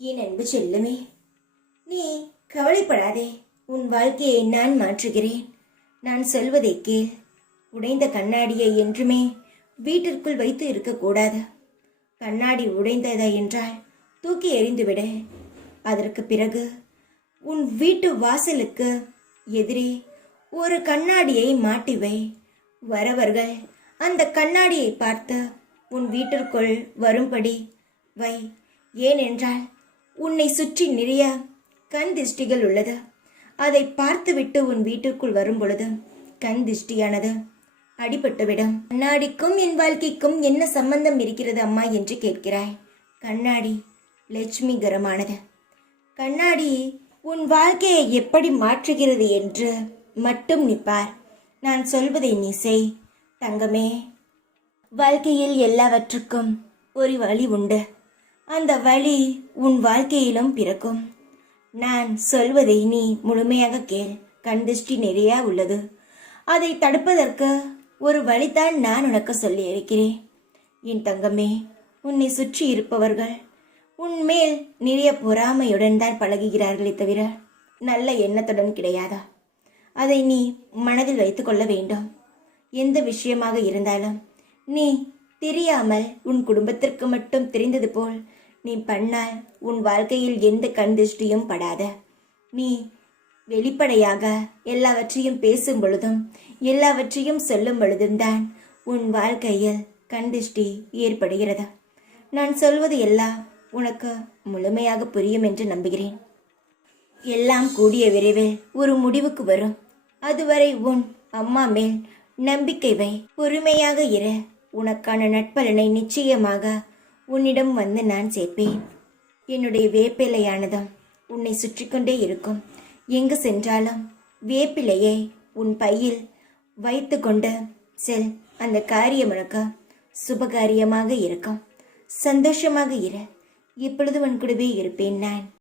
என் அன்பு செல்லமே, நீ கவலைப்படாதே. உன் வாழ்க்கையை நான் மாற்றுகிறேன். நான் சொல்வதை கேள். உடைந்த கண்ணாடியை என்றுமே வீட்டிற்குள் வைத்து இருக்கக்கூடாது. கண்ணாடி உடைந்ததா என்றால் தூக்கி எறிந்துவிடு. அதற்கு பிறகு உன் வீட்டு வாசலுக்கு எதிரே ஒரு கண்ணாடியை மாட்டிவை. வரவர்கள் அந்த கண்ணாடியை பார்த்து உன் வீட்டிற்குள் வரும்படி வை. ஏனென்றால் உன்னை சுற்றி நிறைய கண் திஷ்டிகள் உள்ளது. அதை பார்த்துவிட்டு உன் வீட்டிற்குள் வரும் பொழுது கண் திஷ்டியானது அடிபட்டுவிடும். கண்ணாடிக்கும் என் வாழ்க்கைக்கும் என்ன சம்பந்தம் இருக்கிறது அம்மா என்று கேட்கிறாய். கண்ணாடி லட்சுமிகரமானது. கண்ணாடி உன் வாழ்க்கையை எப்படி மாற்றுகிறது என்று மட்டும் நிப்பார். நான் சொல்வதை நீ செய் தங்கமே. வாழ்க்கையில் எல்லாவற்றுக்கும் ஒரு வழி உண்டு. அந்த வழி உன் வாழ்க்கையிலும் பிறக்கும். நான் சொல்வதை நீ முழுமையாக கேள். கண் திருஷ்டி நிறைய உள்ளது. அதை தடுப்பதற்கு ஒரு வழிதான் நான் உனக்கு சொல்லி இருக்கிறேன். என் தங்கமே, உன்னை சுற்றி இருப்பவர்கள் உன்மேல் நிறைய பொறாமையுடன் தான் பழகுகிறார்களே தவிர நல்ல எண்ணத்துடன் கிடையாதா? அதை நீ மனதில் வைத்து கொள்ள வேண்டும். எந்த விஷயமாக இருந்தாலும் நீ தெரியாமல் உன் குடும்பத்திற்கு மட்டும் தெரிந்தது போல் நீ பண்ணால் உன் வாழ்க்கையில் எந்த கண் திருஷ்டியும் படாத. நீ வெளிப்படையாக எல்லாவற்றையும் பேசும் பொழுதும் எல்லாவற்றையும் சொல்லும் பொழுதும் தான் உன் வாழ்க்கையில் கண் திருஷ்டி ஏற்படுகிறது. நான் சொல்வது எல்லாம் உனக்கு முழுமையாக புரியும் என்று நம்புகிறேன். எல்லாம் கூடிய விரைவில் ஒரு முடிவுக்கு வரும். அதுவரை உன் அம்மா மேல் நம்பிக்கை வை. பொறுமையாக இரு. உனக்கான நட்பலனை நிச்சயமாக உன்னிடம் வந்து நான் சேர்ப்பேன். என்னுடைய வேப்பிலையானதும் உன்னை சுற்றி கொண்டே இருக்கும். எங்கு சென்றாலும் வேப்பிலையை உன் பையில் வைத்து கொண்டு செல். அந்த காரியம் உனக்கு சுபகாரியமாக இருக்கும். சந்தோஷமாக இரு. எப்பொழுது உன் கூடவே இருப்பேன் நான்.